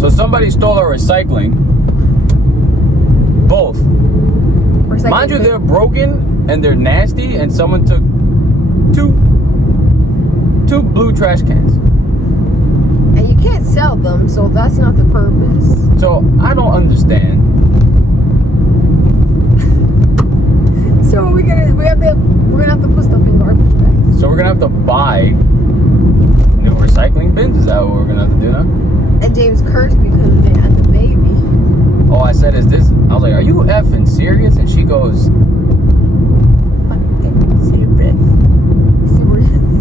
So somebody stole our recycling. Both. Recycling Mind you, bin. they're broken and they're nasty, and someone took two blue trash cans. And you can't sell them, so that's not the purpose. So I don't understand. So we're gonna have to put stuff in garbage bags. So we're gonna have to buy new recycling bins. Is that what we're gonna have to do now? And James cursed because they had the baby. Oh, I said, is this? I was like, are you effing serious? And she goes,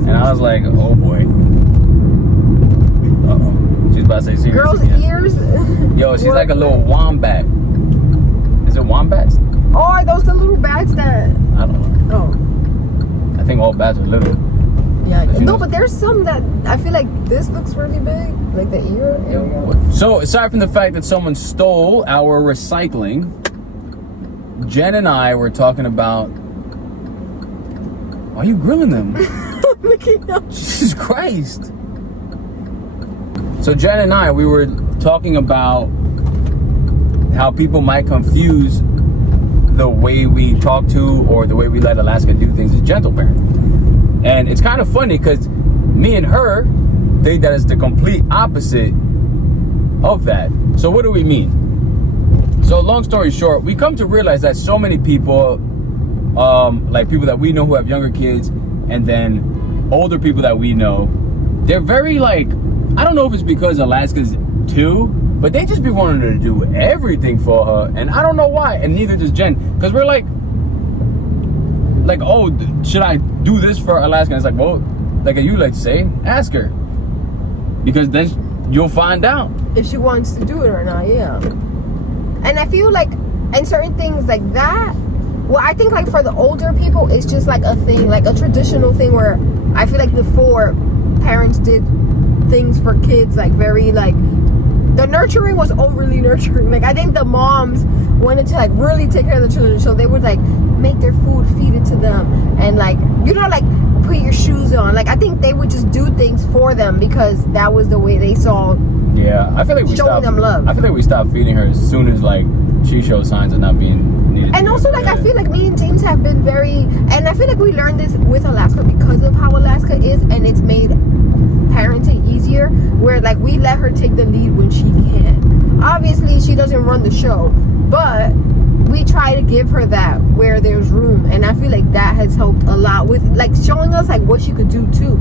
and I was like, oh boy. Uh-oh. She's about to say serious. Girls' again. ears. Yo, she's like a little wombat. Is it wombats? Oh, are those the little bats that? I don't know. Oh. I think all bats are little. Yeah. But No, but there's some that I feel like this looks really big, like the ear area. So, aside from the fact that someone stole our recycling, Jen and I were talking about. Why are you grilling them? Jesus Christ. So Jen and I, we were talking about how people might confuse the way we talk to or the way we let Alaska do things as gentle parent. And it's kind of funny because me and her think that it's the complete opposite of that. So what do we mean? So long story short, we come to realize that so many people, like people that we know who have younger kids, and then older people that we know, they're very like, I don't know if it's because Alaska's 2, but they just be wanting to do everything for her, and I don't know why, and neither does Jen, because we're like, oh, should I do this for Alaska? And it's like, well, like you like to say, ask her, because then you'll find out if she wants to do it or not. Yeah. And I feel like in certain things like that, well, I think like for the older people, it's just like a thing, like a traditional thing where I feel like before parents did things for kids, like very like, the nurturing was overly nurturing. Like I think the moms wanted to like really take care of the children, so they would like make their food, feed it to them, and like, you know, like put your shoes on. Like I think they would just do things for them because that was the way they saw. Yeah, I feel like we showing them love. I feel like we stopped feeding her as soon as like she showed signs of not being needed. And also, like, I feel like me and James have been very, and I feel like we learned this with Alaska because of how Alaska is, and it's made parenting easier, where like we let her take the lead when she can. Obviously, she doesn't run the show, but we try to give her that where there's room, and I feel like that has helped a lot with like showing us like what she could do too.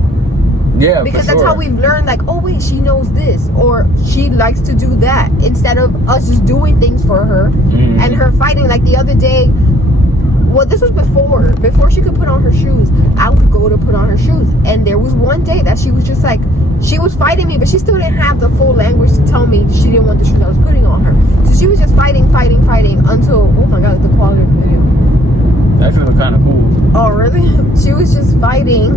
Yeah, because for that's sure. how we've learned, like, oh wait, she knows this, or she likes to do that, instead of us just doing things for her and her fighting. Like the other day, well, this was before she could put on her shoes, I would go to put on her shoes, and there was one day that she was just like, she was fighting me, but she still didn't have the full language to tell me she didn't want the shoes I was putting on her. So she was just fighting until, oh my god, the quality of the video actually looked kind of cool. Oh really? She was just fighting,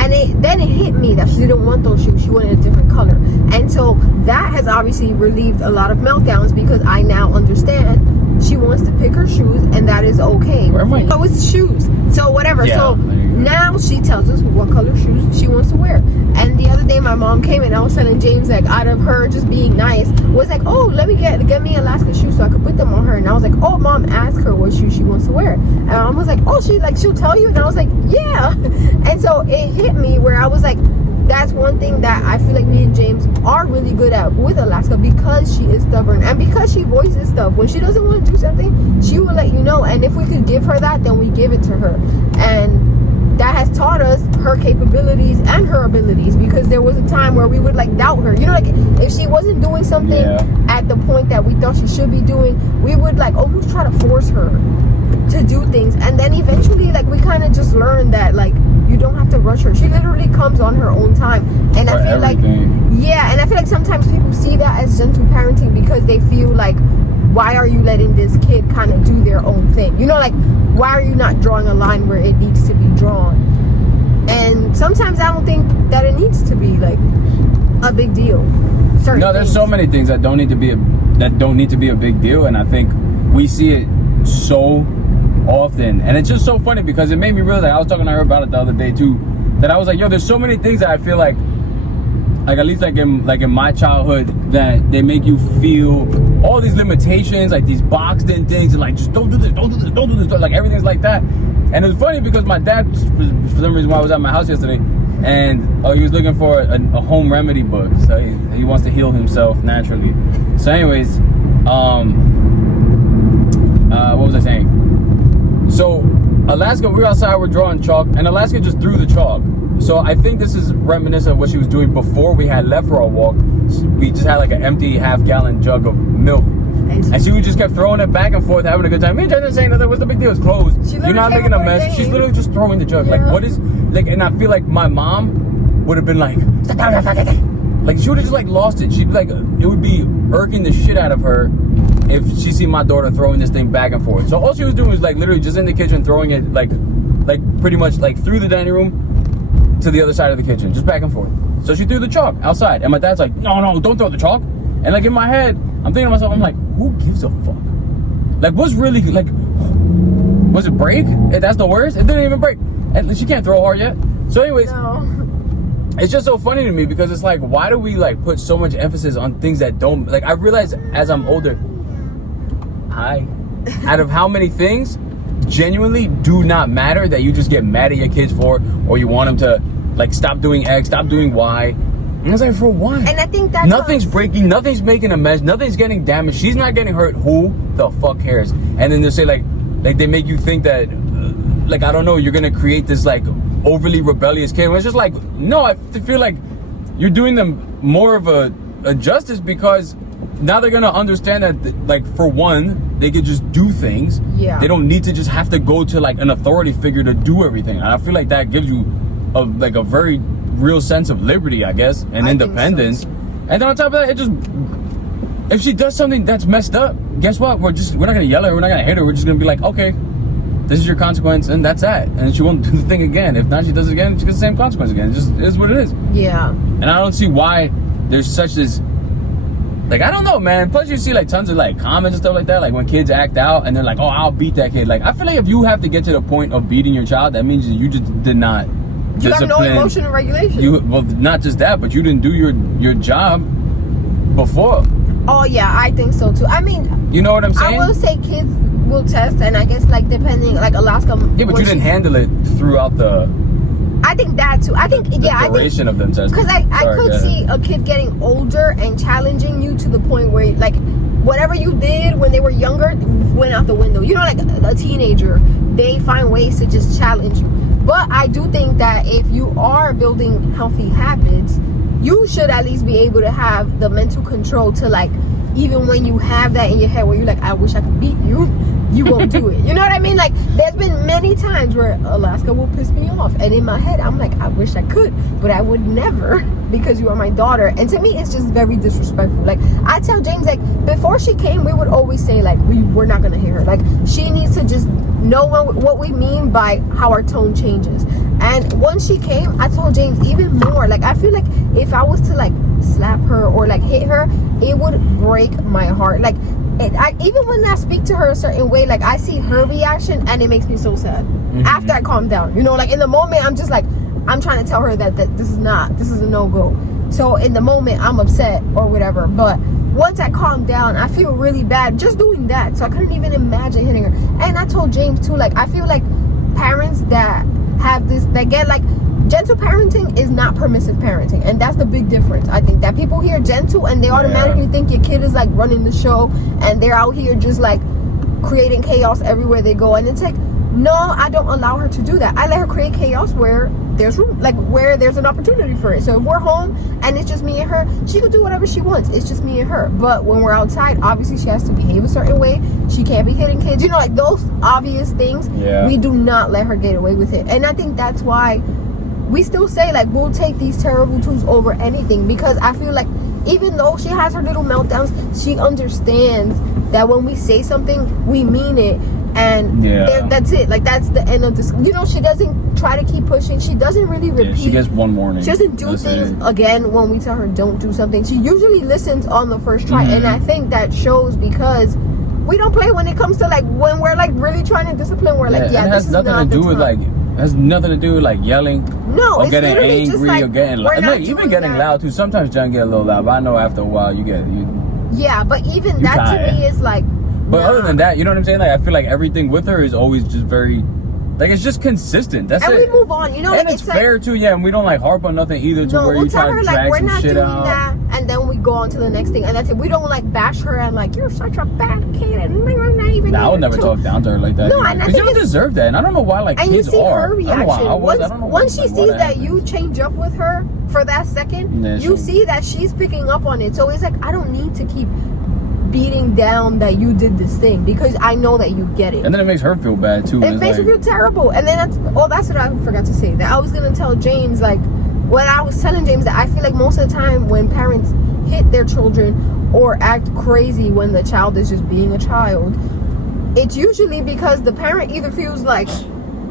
and then it hit me that she didn't want those shoes. She wanted a different color, and so that has obviously relieved a lot of meltdowns because I now understand she wants to pick her shoes, and that is okay. Where am I? Oh, it's shoes. So whatever. Yeah, so now she tells us what color shoes she wants to wear. And the other day my mom came and I was telling James, like, out of her just being nice, was like, oh, let me get me Alaska shoes so I could put them on her. And I was like, oh, mom, ask her what shoes she wants to wear. And mom was like, oh, she'll tell you. And I was like, yeah. And so it hit me where I was like, that's one thing that I feel like me and James are really good at with Alaska, because she is stubborn and because she voices stuff. When she doesn't want to do something, she will let you know. And if we could give her that, then we give it to her. And that has taught us her capabilities and her abilities, because there was a time where we would like doubt her. You know, like if she wasn't doing something at the point that we thought she should be doing, we would like almost try to force her to do things. And then eventually, like, we kind of just learned that like you don't have to rush her. She literally comes on her own time. And I feel everything. and I feel like sometimes people see that as gentle parenting because they feel like, why are you letting this kid kind of do their own thing? You know, like, why are you not drawing a line where it needs to be drawn? And sometimes I don't think that it needs to be like a big deal. There's so many things that don't need to be a big deal, and I think we see it so often. And it's just so funny because it made me realize, I was talking to her about it the other day too, that I was like, yo, there's so many things that I feel like like at least like in my childhood, that they make you feel all these limitations, like these boxed in things, and like just don't do this, don't do this, don't do this, like everything's like that. And it was funny because my dad, for some reason, while I was at my house yesterday, and he was looking for a home remedy book, so he wants to heal himself naturally. So anyways, what was I saying? So Alaska, we were outside, we're drawing chalk, and Alaska just threw the chalk. So I think this is reminiscent of what she was doing before we had left for our walk. We just had like an empty half-gallon jug of milk, and she just kept throwing it back and forth, having a good time. Me and Jen didn't say nothing. What's the big deal? It's closed. You're not making a mess. She's literally just throwing the jug. Yeah. Like, what is, like, and I feel like my mom would have been like, like she would have just like lost it. She'd be like, it would be irking the shit out of her if she seen my daughter throwing this thing back and forth. So all she was doing was like literally just in the kitchen throwing it like pretty much like through the dining room to the other side of the kitchen, just back and forth. So she threw the chalk outside, and my dad's like, no, don't throw the chalk. And like in my head, I'm thinking to myself, I'm like, who gives a fuck? Like, what's really, like, was it break? That's the worst? It didn't even break. And she can't throw hard yet. So anyways, it's just so funny to me because it's like, why do we like put so much emphasis on things that don't, like, I realize as I'm older, out of how many things genuinely do not matter that you just get mad at your kids for, or you want them to like stop doing X, stop doing Y. And it's like, for what? And I think that's nothing's breaking, nothing's making a mess, nothing's getting damaged, she's not getting hurt. Who the fuck cares? And then they say like they make you think that like, I don't know, you're gonna create this like overly rebellious kid. When it's just like, no, I feel like you're doing them more of a justice, because now they're gonna understand that, like, for one, they could just do things. Yeah. They don't need to just have to go to like an authority figure to do everything. And I feel like that gives you a very real sense of liberty, I guess, and independence. So. And then on top of that, it just, if she does something that's messed up, guess what? We're not gonna yell at her, we're not gonna hit her. We're just gonna be like, okay, this is your consequence, and that's that. And she won't do the thing again. If not, she does it again, she gets the same consequence again. It just is what it is. Yeah. And I don't see why there's such this, like, I don't know, man. Plus, you see, like, tons of, like, comments and stuff like that. Like, when kids act out, and they're like, oh, I'll beat that kid. Like, I feel like if you have to get to the point of beating your child, that means you just did not discipline. You have no emotional regulation. Well, not just that, but you didn't do your job before. Oh, yeah, I think so, too. I mean, you know what I'm saying? I will say kids will test, and I guess, like, depending, like, Alaska. Yeah, but you didn't handle it throughout the... I think that too. I think the duration of them testing. Because I could see a kid getting older and challenging you to the point where, like, whatever you did when they were younger went out the window. You know, like a teenager, they find ways to just challenge you. But I do think that if you are building healthy habits, you should at least be able to have the mental control to, like, even when you have that in your head where you're like, I wish I could beat you, you won't do it. You know what I mean? Like, there's been many times where Alaska will piss me off, and in my head I'm like, I wish I could, but I would never, because you are my daughter. And to me, it's just very disrespectful. Like, I tell James, like, before she came, we would always say, like, we're not gonna hit her. Like, she needs to just know what we mean by how our tone changes. And once she came, I told James even more. Like, I feel like if I was to, like, slap her or, like, hit her, it would break my heart. Like, even when I speak to her a certain way, like, I see her reaction and it makes me so sad. After I calm down, you know, like, in the moment I'm just like, I'm trying to tell her that this is a no-go. So in the moment I'm upset or whatever, but once I calm down, I feel really bad just doing that. So I couldn't even imagine hitting her. And I told James too, like, I feel like parents that have this, that get, like, gentle parenting is not permissive parenting, and that's the big difference. I think that people hear gentle and they automatically think your kid is, like, running the show, and they're out here just, like, creating chaos everywhere they go. And it's like, no, I don't allow her to do that. I let her create chaos where there's room, like, where there's an opportunity for it. So if we're home and it's just me and her, she can do whatever she wants. It's just me and her. But when we're outside, obviously she has to behave a certain way. She can't be hitting kids, you know, like those obvious things. We do not let her get away with it. And I think that's why we still say, like, we'll take these terrible twos over anything, because I feel like even though she has her little meltdowns, she understands that when we say something, we mean it. And that's it. Like, that's the end of this. You know, she doesn't try to keep pushing. She doesn't really repeat. She gets one warning. She doesn't do things again when we tell her don't do something. She usually listens on the first try. And I think that shows because we don't play when it comes to, like, when we're, like, really trying to discipline. We're like, it has nothing to do with, like, has nothing to do with, like, yelling. No, or it's getting literally angry just like, or getting we're loud. not No, even doing getting that. loud too. Sometimes John get a little loud, but I know after a while you get you. Yeah, but even You that tired. to me is like. But nah. other than that, you know what I'm saying? Like I feel like everything with her is always just very, like it's just consistent. That's and it. we move on, you know. And like, it's fair too, yeah. And we don't like harp on nothing either. To No, where we'll you tell try her to like drag we're some not shit doing out. that, and then we go on to the next thing, and that's it. We don't like bash her and like you're such a bad kid, and not even. Nah, I would never too. talk down to her like that. No, and I because you think don't deserve that, and I don't know why like And you kids see are. her I don't know why reaction. I was. I don't know Once she like, sees what that you happened. change up with her for that second, Yeah, you she- see that she's picking up on it. So it's like I don't need to keep beating down that you did this thing because I know that you get it. And then it makes her feel bad too. It makes her feel terrible. And then that's what I forgot to say. That I was gonna tell James, like when I was telling James that I feel like most of the time when parents hit their children or act crazy when the child is just being a child, it's usually because the parent either feels like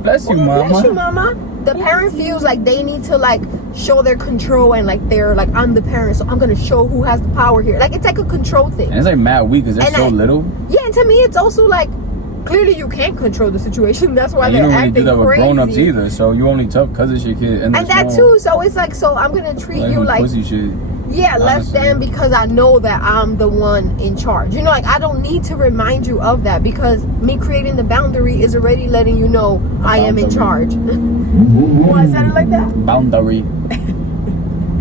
Bless you, mama. bless you, mama. The parent feels like they need to like show their control and like they're like I'm the parent, so I'm gonna show who has the power here. Like it's like a control thing. And it's like mad weak because they're And so I- little. Yeah, and to me it's also like clearly you can't control the situation. That's why And you they're don't really acting do that with crazy. grown-ups either. So you only tough because it's your kid. And And that too. So it's like so I'm gonna treat you like pussy shit. yeah, less honestly. than because I know that I'm the one in charge. You know, like I don't need to remind you of that because me creating the boundary is already letting you know I am in charge. Why I said it like that? Boundary.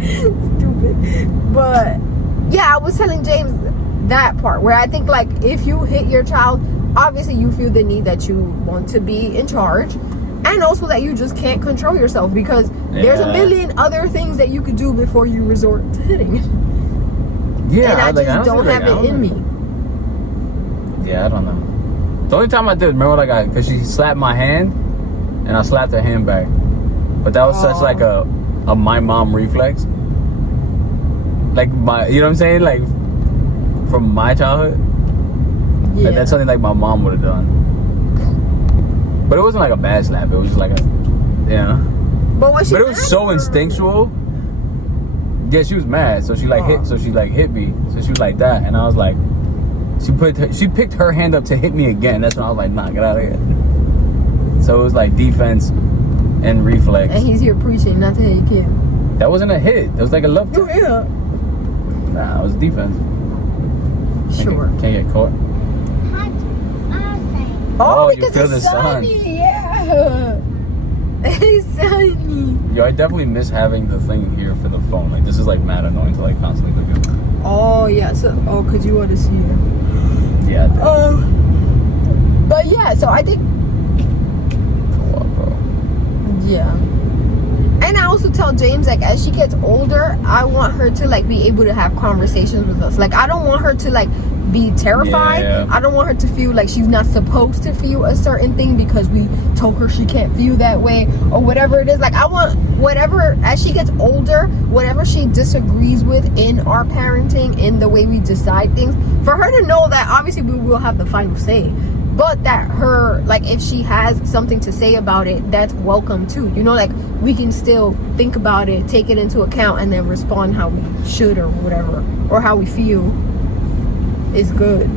Stupid. But yeah, I was telling James that part where I think like if you hit your child, obviously you feel the need that you want to be in charge. And also that you just can't control yourself because there's a Yeah. million other things that you could do before you resort to hitting. Yeah, And I like, just honestly, don't like, have it in me. Yeah, I don't know. The only time I did, remember, like, because she slapped my hand, and I slapped her hand back. But that was such like a my mom reflex. Like you know what I'm saying? Like from my childhood. Yeah. Like, that's something like my mom would have done. But it wasn't like a bad slap. It was just like a, yeah. But was she But it was mad so or- instinctual. Yeah, she was mad. So she like hit. So she like hit me. So she was like that, and I was like, she picked her hand up to hit me again. That's when I was like, nah, get out of here. So it was like defense and reflex. And he's here preaching not to hit your kid. That wasn't a hit. It was like a love. Oh, yeah. Nah, it was defense. Sure. Can't get caught. Oh, you because feel it's the sun. sunny. Yeah. It's sunny. Yo, I definitely miss having the thing here for the phone. Like, this is like mad annoying to like constantly look at. Oh, yeah. So, because you want to see it. Yeah. But yeah, so I think, yeah. And I also tell James, like, as she gets older, I want her to, like, be able to have conversations with us. Like, I don't want her to, like, be terrified. Yeah. I don't want her to feel like she's not supposed to feel a certain thing because we told her she can't feel that way or whatever it is. Like, I want whatever, as she gets older, whatever she disagrees with in our parenting, in the way we decide things, for her to know that obviously we will have the final say. But that her, like, if she has something to say about it, that's welcome too. You know, like, we can still think about it, take it into account, and then respond how we should or whatever, or how we feel is good.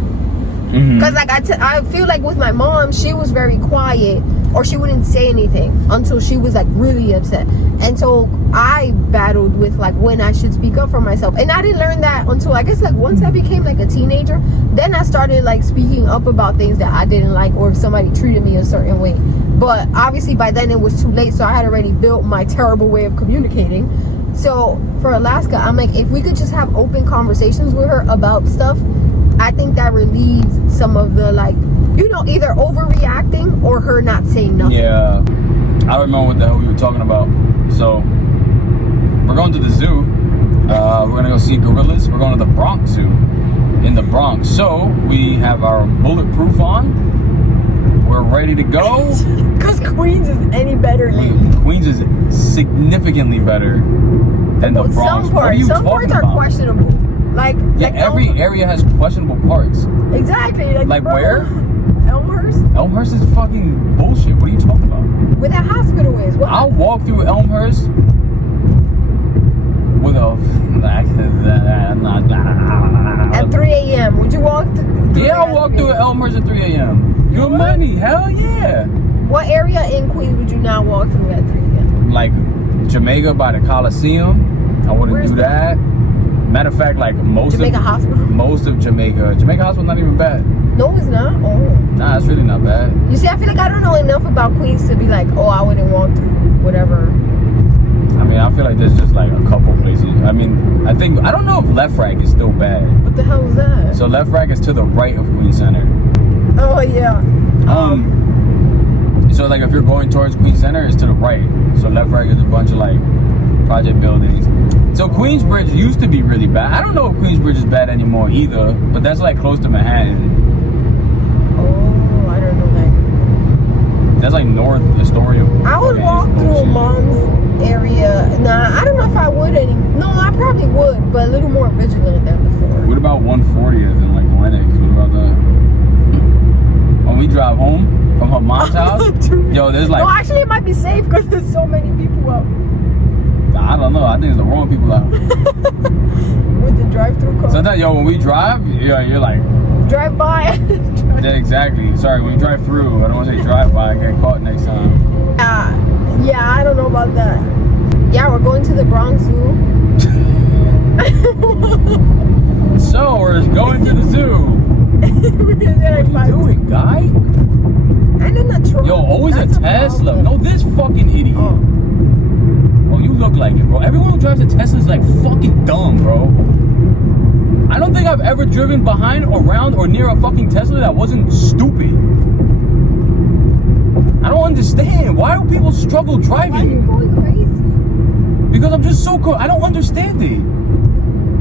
Because, like, I feel like with my mom, she was very quiet, or she wouldn't say anything until she was, like, really upset. And so I battled with, like, when I should speak up for myself. And I didn't learn that until, I guess, like, once I became, like, a teenager. Then I started, like, speaking up about things that I didn't like, or if somebody treated me a certain way. But obviously by then it was too late, so I had already built my terrible way of communicating. So for Alaska, I'm like, if we could just have open conversations with her about stuff, I think that relieves some of the, like, you know, either overreacting or her not saying nothing. Yeah. I don't remember what the hell we were talking about. So we're going to the zoo. We're gonna go see gorillas. We're going to the Bronx Zoo in the Bronx. So we have our bulletproof on. We're ready to go. Because Queens is any better than Queens is significantly better than the Bronx. some What are you parts. Some talking parts are about? questionable. Like, Yeah, like every area has questionable parts. exactly. Like bro, where? Elmhurst. Elmhurst is fucking bullshit. What are you talking about? Where that hospital is. What? I'll walk through Elmhurst with a At 3 a.m. Would you walk through? Yeah, I'll walk through Elmhurst at 3 a.m. Good money, hell yeah. What area in Queens would you not walk through at 3 a.m.? Like Jamaica by the Coliseum. I wouldn't Where's do that. Matter of fact, like Jamaica Hospital? most of Jamaica Hospital's not even bad. No, it's not. Oh. Nah, it's really not bad. You see, I feel like I don't know enough about Queens to be like, oh, I wouldn't walk through whatever. I mean, I feel like there's just like a couple places. I mean, I don't know if Left Rack is still bad. What the hell is that? So Left Rack is to the right of Queens Center. Oh, yeah. So like if you're going towards Queens Center, it's to the right. So Left Rack is a bunch of like project buildings. So Queensbridge used to be really bad. I don't know if Queensbridge is bad anymore either, but that's like close to Manhattan. Oh, I don't know that. That's like North Astoria. I would walk through Mom's area. Nah, I don't know if I would anymore. No, I probably would, but a little more vigilant than before. What about 140th and like Lennox? What about that? When we drive home from her mom's house, yo, there's like... No, actually it might be safe because there's so many people out. I don't know. I think it's the wrong people out. With the drive-through car. Sometimes, yo, when we drive, you're like... Drive by. Yeah, exactly. Sorry, when you drive through, I don't want to say drive by, I get caught next time. Yeah, I don't know about that. Yeah, we're going to the Bronx Zoo. So, we're going to the zoo. What are you doing, guy? And in the truck. Yo, always a Tesla. No, this fucking idiot. Oh, you look like it, bro. Everyone who drives a Tesla is like fucking dumb, bro. I don't think I've ever driven behind, around, or near a fucking Tesla that wasn't stupid. I don't understand. Why do people struggle driving? Why are you going crazy? Because I'm just so cool. I don't understand it.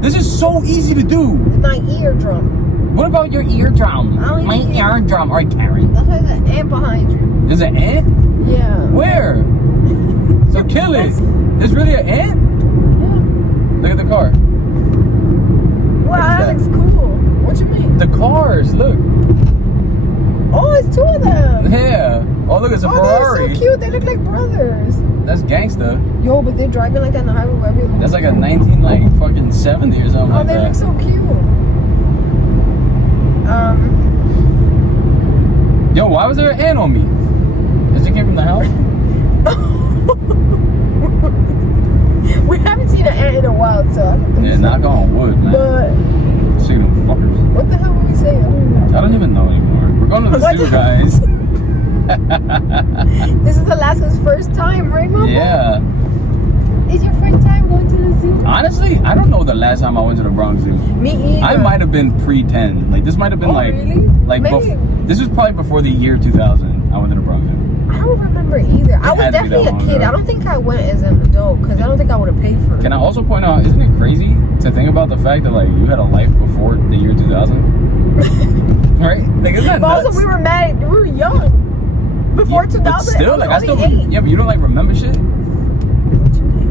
This is so easy to do. My eardrum. What about your eardrum? My eardrum. All right, Karen. That's why there's an ant behind you. There's an ant? Yeah. Where? So kill it. There's really an ant? Yeah. Look at the car. Wow, that looks cool. What you mean? The cars, look. Oh, it's two of them. Yeah. Oh, look, it's a Ferrari. They're so cute. They look like brothers. That's gangsta. Yo, but they're driving like that on the highway. That's like a 1970 or something like that. Oh, they look so cute. Yo, why was there an ant on me? Did it came from the house? We haven't seen an ant in a while, so I don't think Yeah, so. knock on wood, man. But See them fuckers. what the hell were we saying? I don't even know anymore. We're going to the zoo, guys. This is Alaska's first time, right, Mama? Yeah. Is your first time going to the zoo? Honestly, I don't know the last time I went to the Bronx Zoo. Me either. I might have been pre-10. Like, this might have been Really? like Maybe. this was probably before the year 2000. I went to the Bronx Zoo. I don't remember either. I was had to be definitely that a long kid. ago. I don't think I went as an adult because I don't think I would have paid for it. Can I also point out, isn't it crazy to think about the fact that like you had a life before the year 2000? Right? Like, isn't that But nuts? also, we were mad. We were young. Before 2000, But still, like, I still, 8. yeah, but you don't like remember shit? What you mean?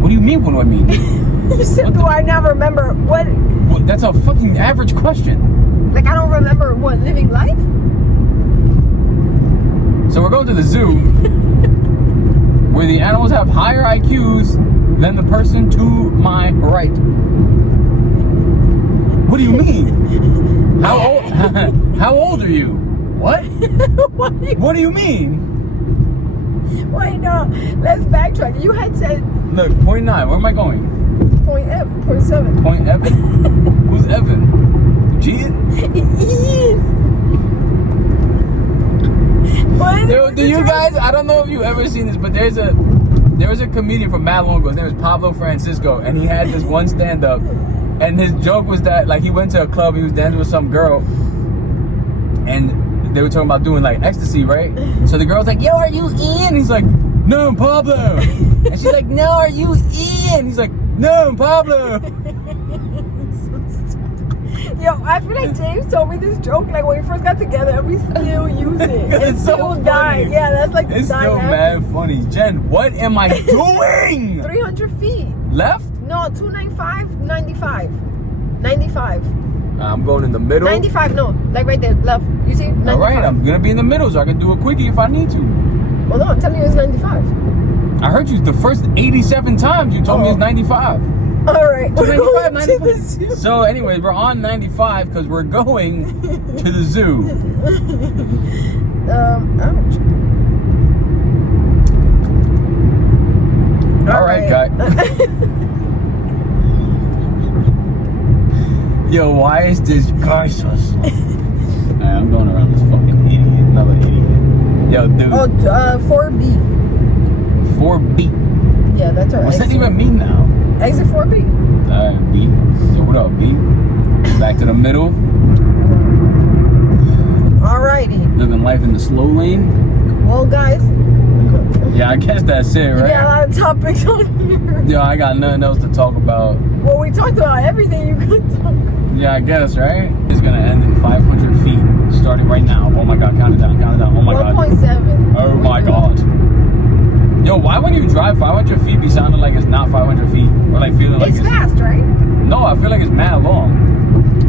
What do you mean? What do I mean? You said, do I not remember what? Well, that's a fucking average question. Like, I don't remember what, living life? So we're going to the zoo where the animals have higher IQs than the person to my right. What do you mean? How old? How old are you? What? What do you mean? Wait, no. Let's backtrack. You had said Look, 0.9. Where am I going? point F, point 7. Point Evan? Who's Evan? Gian? Do you guys? I don't know if you've ever seen this, but there was a comedian from mad long ago. His name was Pablo Francisco, and he had this one stand-up, and his joke was that like he went to a club, he was dancing with some girl, and they were talking about doing like ecstasy, right? So the girl's like, "Yo, are you Ian?" He's like, "No, I'm Pablo." And she's like, "No, are you Ian?" He's like, "No, I'm Pablo." Yo, I feel like James told me this joke like when we first got together, and we still use it. It's so still funny. dying. Yeah, that's like It's dying still after. mad funny. Jen, what am I doing? 300 feet. Left? No, 295, 95. 95. I'm going in the middle. 95, no. Like right there, left. You see? 95. All right, I'm gonna be in the middle so I can do a quickie if I need to. Well, no, I'm telling you it's 95. I heard you the first 87 times you told me it's 95. All right. 95, We're going to the zoo. So anyway, we're on 95 because we're going to the zoo. Ouch. All right, guy. Yo, why is this guy so slow? Alright, I'm going around this fucking idiot. Another idiot. Yo, dude. Oh, 4B. 4B. Yeah, that's our What's exit. that even mean now? Exit 4B. Alright, B. Yo, what up, B? Back to the middle. Alrighty. Living life in the slow lane. Well, guys. Yeah, I guess that's it, We right? got a lot of topics on here. Yo, I got nothing else to talk about. Well, we talked about everything you could talk about. Yeah, I guess, right? It's gonna end in 500 feet, starting right now. Oh my god, count it down, count it down. Oh my god. 1.7. Oh my god. Yo, why when you drive 500 feet be sounding like it's not 500 feet? Or like feeling like It's fast, right? No, I feel like it's mad long.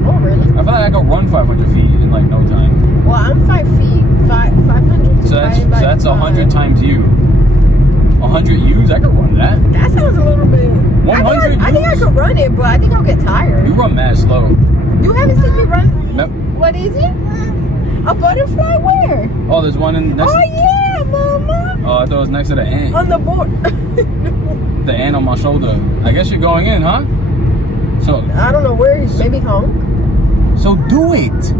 Oh, really? I feel like I could run 500 feet in like no time. Well, I'm 5 feet. 500. So that's 100 times you. 100 U's, I could run that. That sounds a little bit. 100 I think I could run it, but I think I'll get tired. You run mad slow. You haven't seen me run? Nope. What is it? A butterfly where? Oh, there's one in next. Oh, yeah, mama. Oh, I thought it was next to the ant. On the board. The ant on my shoulder. I guess you're going in, huh? So. I don't know where he's. Maybe home. So do it.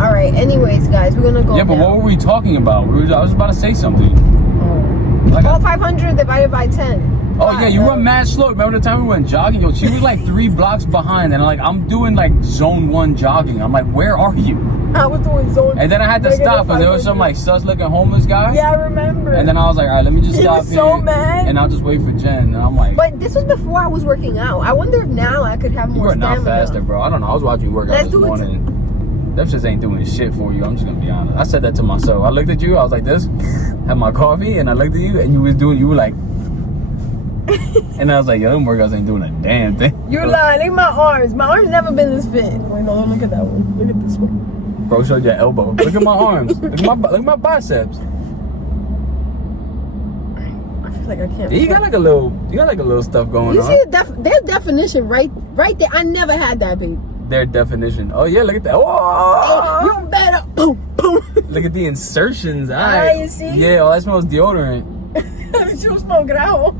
All right. Anyways, guys, we're gonna go. Yeah, but now. what were we talking about? I was about to say something. Oh. Like 500 divided by 10. Oh yeah, you run mad slow. Remember the time we went jogging? Yo, she was like 3 blocks behind, and I'm doing like zone 1 jogging. I'm like, where are you? I was doing zone. And then I had to stop because there was some like sus-looking homeless guy. Yeah, I remember. And then I was like, all right, let me just He stop was here. so mad. And I'll just wait for Jen. And I'm like, But this was before I was working out. I wonder if now I could have you more are not stamina. faster, bro. I don't know. I was watching you work out Let's this do it morning. Them shits ain't doing shit for you. I'm just gonna be honest. I said that to myself. I looked at you. I was like this. Had my coffee, and I looked at you, and you were like. And I was like, yo, them workouts ain't doing a damn thing. You lying. Look at my arms. My arms never been this fit. Wait, no, look at that one. Look at this one. Bro showed your elbow. Look at my arms. Look at my biceps. I feel like I can't. Yeah, you got like a little stuff going You on. see there's definition right there. I never had that, babe. Their definition. Oh yeah, look at that. Oh, Hey, you better. Boom, boom. look at the insertions. You see? Yeah, oh, that smells deodorant. You smell grau.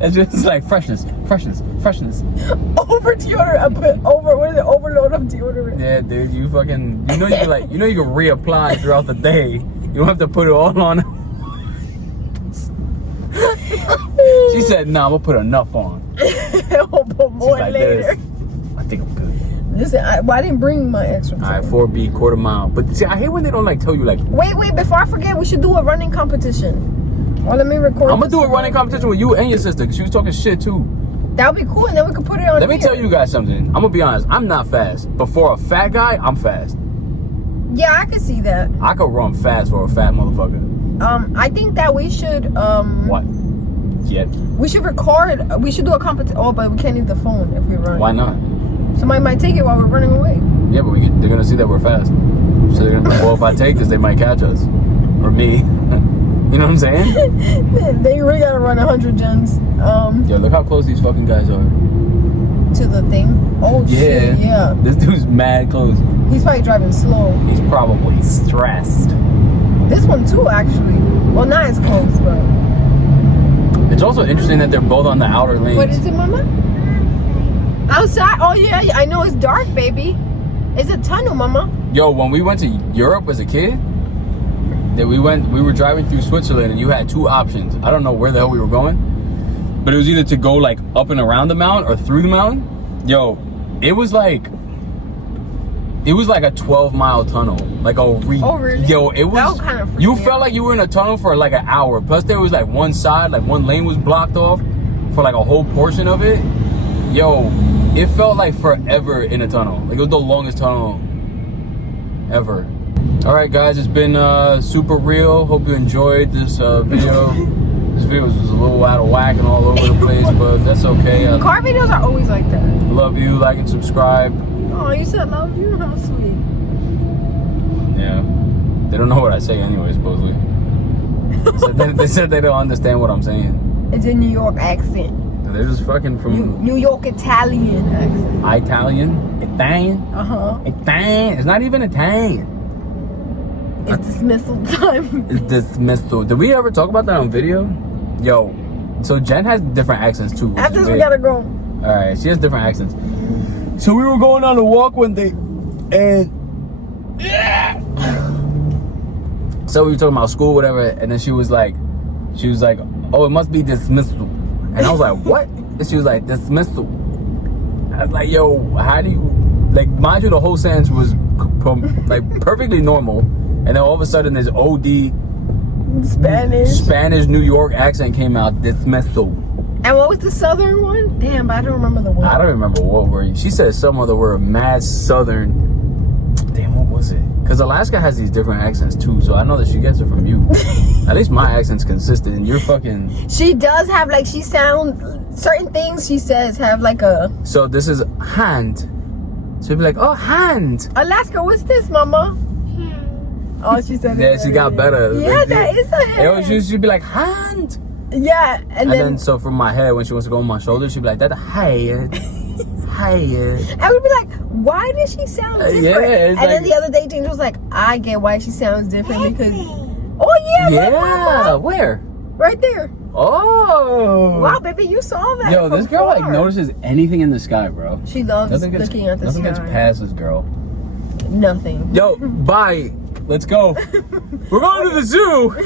It's just like freshness. Over deodorant. I put over. What is it? Overload of deodorant. Yeah, dude, you fucking. You can reapply throughout the day. You don't have to put it all on. She said, "Nah, I'm gonna put enough on." I'll put more like later. this. I think I'm good. Listen, I didn't bring my extra. All right, 4B, quarter mile. But see, I hate when they don't like tell you like. Wait, before I forget, we should do a running competition. Or let me record. I'm gonna do a running competition with you and your sister because she was talking shit too. That would be cool, and then we could put it on. Let me tell you guys something. I'm gonna be honest. I'm not fast, but for a fat guy, I'm fast. Yeah, I can see that. I could run fast for a fat motherfucker. I think that we should. What? Yet? We should record. We should do a competition. Oh, but we can't leave the phone if we run. Why not? Somebody might take it while we're running away. Yeah, but they're gonna see that we're fast. So they're gonna be like, well, if I take this, they might catch us or me. You know what I'm saying? They really gotta run 100 gens. Yo, look how close these fucking guys are. To the thing. Oh shit, yeah. This dude's mad close. He's probably driving slow. He's probably stressed. This one too, actually. Well, not as close, but. It's also interesting that they're both on the outer lanes. What is it, Mama? Outside? Oh yeah, I know it's dark, baby. It's a tunnel, Mama. Yo, when we went to Europe as a kid, we were driving through Switzerland, and you had 2 options. I don't know where the hell we were going, but it was either to go like up and around the mountain or through the mountain. Yo, it was like a 12-mile tunnel. Like oh really? Yo, it was kind of you felt like you were in a tunnel for like an hour. Plus there was like one lane was blocked off for like a whole portion of it. Yo, it felt like forever in a tunnel. Like it was the longest tunnel ever. All right, guys, it's been super real. Hope you enjoyed this video. This video was a little out of whack and all over the place, but that's okay. Car videos are always like that. Love you, like and subscribe. Oh, you said love you? How sweet. Yeah, they don't know what I say anyway, supposedly. They said they don't understand what I'm saying. It's a New York accent. They're just fucking from New York Italian accent. Italian. Uh-huh. Italian. It's not even Italian. It's dismissal time. It's dismissal. Did we ever talk about that on video? Yo, so Jen has different accents too. After this, we gotta go. Alright, she has different accents. So we were going on a walk one day, and so we were talking about school, whatever, and then she was like, oh, it must be dismissal. And I was like, what? And she was like, dismissal. I was like, yo, how do you, like, mind you, the whole sentence was like perfectly normal, and then all of a sudden this OD Spanish New York accent came out, dismissal. And what was the southern one? Damn, I don't remember the word. I don't remember what word. She said some other word, mad southern. Damn, what was it? Because Alaska has these different accents too, so I know that she gets it from you. At least my accent's consistent, and you're fucking... She does have, like, she sounds... Certain things she says have, like, a... So this is hand. So you'd be like, oh, hand. Alaska, what's this, mama? Oh, she said it. Yeah, she got better. Yeah, that is a hand. She'd be like, hand. Yeah, and then so from my head, when she wants to go on my shoulder, she'd be like, that hand. Hand. I would be like, why does she sound different? Yeah, and then the other day, James was like, I get why she sounds different because... Oh, yeah. Yeah, where? Right there. Oh. Wow, baby, you saw that. Yo, from this girl, far. like, notices anything in the sky, bro. She loves looking at the nothing sky. gets past this girl. Nothing. Yo, bye. Let's go. We're going to the zoo.